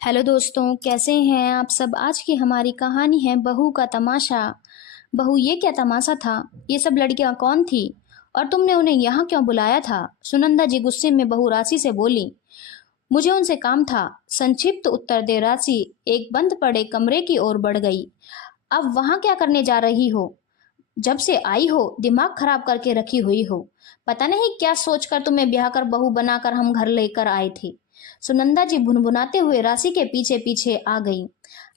Hello दोस्तों, कैसे हैं आप सब। आज की हमारी कहानी है बहू का तमाशा। बहू, ये क्या तमाशा था। ये सब लड़कियां कौन थी और तुमने उन्हें यहाँ क्यों बुलाया था। सुनंदा जी गुस्से में बहू राशि से बोली। मुझे उनसे काम था, संक्षिप्त उत्तर दे राशि एक बंद पड़े कमरे की ओर बढ़ गई। अब वहां क्या करने जा रही हो। जब से आई हो दिमाग खराब करके रखी हुई हो। पता नहीं क्या सोचकर तुम्हें ब्याह कर बहू बनाकर हम घर लेकर आए थे। सुनंदा जी भुनभुनाते हुए राशि के पीछे पीछे आ गई।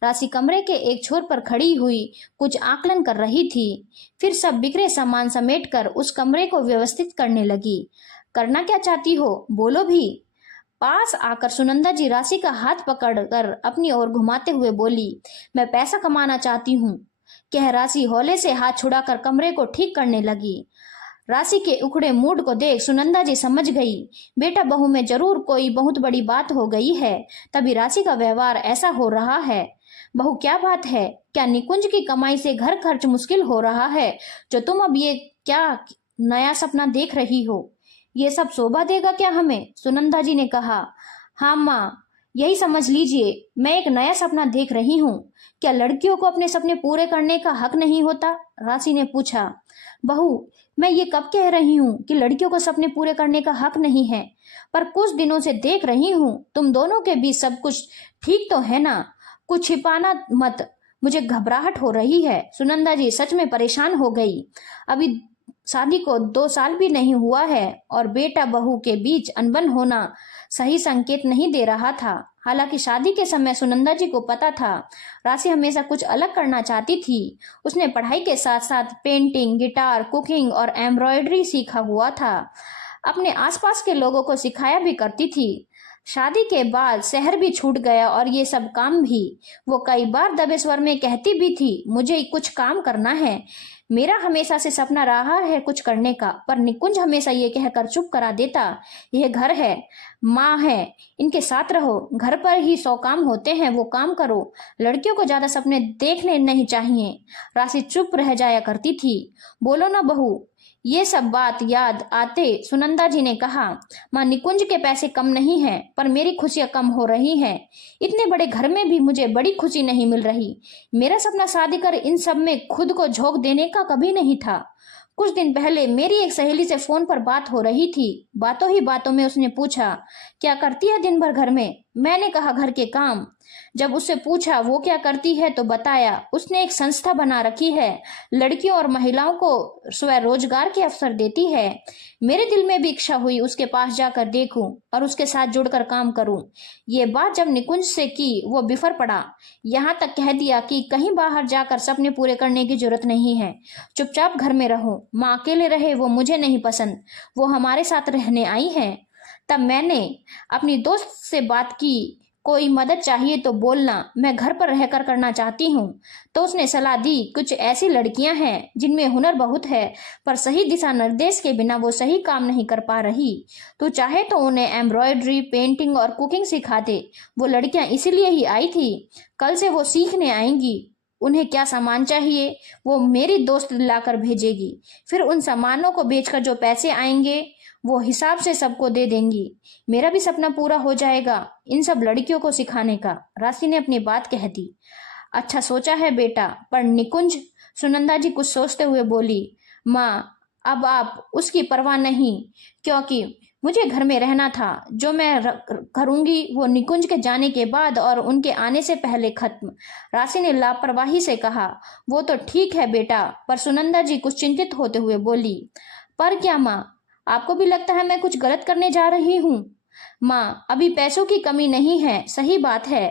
राशि कमरे के एक छोर पर खड़ी हुई कुछ आकलन कर रही थी। फिर सब बिखरे सामान समेटकर उस कमरे को व्यवस्थित करने लगी। करना क्या चाहती हो, बोलो भी। पास आकर सुनंदा जी राशि का हाथ पकड़कर अपनी ओर घुमाते हुए बोली, मैं पैसा कमाना चाहती हूँ। कह राशि हौले से हाथ छुड़ाकर कमरे को ठीक करने लगी। राशि के उखड़े मूड को देख सुनंदा जी समझ गई, बेटा बहू में जरूर कोई बहुत बड़ी बात हो गई है, तभी राशि का व्यवहार ऐसा हो रहा है। बहू, क्या बात है। क्या निकुंज की कमाई से घर खर्च मुश्किल हो रहा है, जो तुम अब ये क्या नया सपना देख रही हो। ये सब शोभा देगा क्या हमें। सुनंदा जी ने कहा, हाँ माँ, यही समझ लीजिए, मैं एक नया सपना देख रही हूँ। क्या लड़कियों को अपने सपने पूरे करने का हक नहीं होता। राशि ने पूछा। बहू, मैं ये कब कह रही हूँ कि लड़कियों को सपने पूरे करने का हक नहीं है, पर कुछ दिनों से देख रही हूँ तुम दोनों के बीच सब कुछ ठीक तो है ना। कुछ छिपाना मत, मुझे घबराहट हो रही है। सुनंदा जी सच में परेशान हो गई। अभी शादी को 2 साल भी नहीं हुआ है और बेटा बहू के बीच अनबन होना सही संकेत नहीं दे रहा था। हालांकि शादी के समय सुनंदा जी को पता था राशि हमेशा कुछ अलग करना चाहती थी। उसने पढ़ाई के साथ साथ पेंटिंग, गिटार, कुकिंग और एम्ब्रॉयडरी सीखा हुआ था। अपने आसपास के लोगों को सिखाया भी करती थी। शादी के बाद शहर भी छूट गया और ये सब काम भी। वो कई बार दबे स्वर में कहती भी थी, मुझे कुछ काम करना है। मेरा हमेशा से सपना रहा है कुछ करने का, पर निकुंज हमेशा ये कहकर चुप करा देता, यह घर है, माँ है, इनके साथ रहो, घर पर ही 100 काम होते हैं, वो काम करो। लड़कियों को ज्यादा सपने देखने नहीं चाहिए। राशि चुप रह जाया करती थी। बोलो ना बहू। ये सब बात याद आते सुनंदा जी ने कहा, माँ, निकुंज के पैसे कम नहीं हैं, पर मेरी खुशियां कम हो रही हैं। इतने बड़े घर में भी मुझे बड़ी खुशी नहीं मिल रही। मेरा सपना शादी कर इन सब में खुद को झोंक देने का कभी नहीं था। कुछ दिन पहले मेरी एक सहेली से फोन पर बात हो रही थी। बातों ही बातों में उसने पूछा, क्या करती है दिन भर घर में। मैंने कहा, घर के काम। जब उससे पूछा वो क्या करती है तो बताया उसने एक संस्था बना रखी है, लड़कियों और महिलाओं को स्वरोजगार के अवसर देती है। मेरे दिल में भी इच्छा हुई उसके पास जाकर देखूं और उसके साथ जुड़कर काम करूं। ये बात जब निकुंज से की वो बिफर पड़ा। यहाँ तक कह दिया कि कहीं बाहर जाकर सपने पूरे करने की जरूरत नहीं है, चुपचाप घर में रहो। माँ अकेले रहे वो मुझे नहीं पसंद, वो हमारे साथ रहने आई है। तब मैंने अपनी दोस्त से बात की, कोई मदद चाहिए तो बोलना, मैं घर पर रहकर करना चाहती हूँ। तो उसने सलाह दी, कुछ ऐसी लड़कियां हैं जिनमें हुनर बहुत है, पर सही दिशा निर्देश के बिना वो सही काम नहीं कर पा रही। तो चाहे तो उन्हें एम्ब्रॉयडरी, पेंटिंग और कुकिंग सिखा दे। वो लड़कियां इसीलिए ही आई थी, कल से वो सीखने आएंगी। उन्हें क्या सामान चाहिए वो मेरी दोस्त लाकर भेजेगी, फिर उन सामानों को बेचकर जो पैसे आएंगे वो हिसाब से सबको दे देंगी। मेरा भी सपना पूरा हो जाएगा इन सब लड़कियों को सिखाने का। राशि ने अपनी बात कह दी। अच्छा सोचा है बेटा, पर निकुंज। सुनंदा जी कुछ सोचते हुए बोली, माँ, अब आप उसकी परवाह नहीं, क्योंकि मुझे घर में रहना था। जो मैं करूंगी वो निकुंज के जाने के बाद और उनके आने से पहले खत्म। राशि ने लापरवाही से कहा, वो तो ठीक है बेटा। पर सुनंदा जी कुछ चिंतित होते हुए बोली, पर क्या माँ, आपको भी लगता है मैं कुछ गलत करने जा रही हूँ। माँ, अभी पैसों की कमी नहीं है, सही बात है,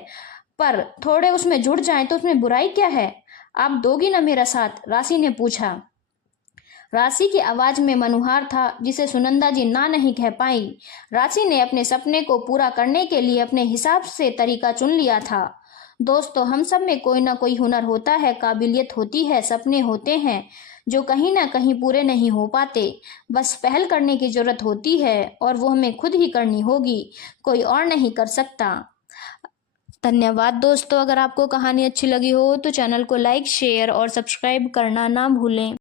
पर थोड़े उसमें जुड़ जाएं तो उसमें बुराई क्या है। आप दोगी ना मेरा साथ। राशि ने पूछा। राशि की आवाज में मनुहार था जिसे सुनंदा जी ना नहीं कह पाई। राशि ने अपने सपने को पूरा करने के लिए अपने हिसाब से तरीका चुन लिया था। दोस्तों, हम सब में कोई ना कोई हुनर होता है, काबिलियत होती है, सपने होते हैं जो कहीं ना कहीं पूरे नहीं हो पाते। बस पहल करने की जरूरत होती है और वो हमें खुद ही करनी होगी, कोई और नहीं कर सकता। धन्यवाद दोस्तों। अगर आपको कहानी अच्छी लगी हो तो चैनल को लाइक, शेयर और सब्सक्राइब करना ना भूलें।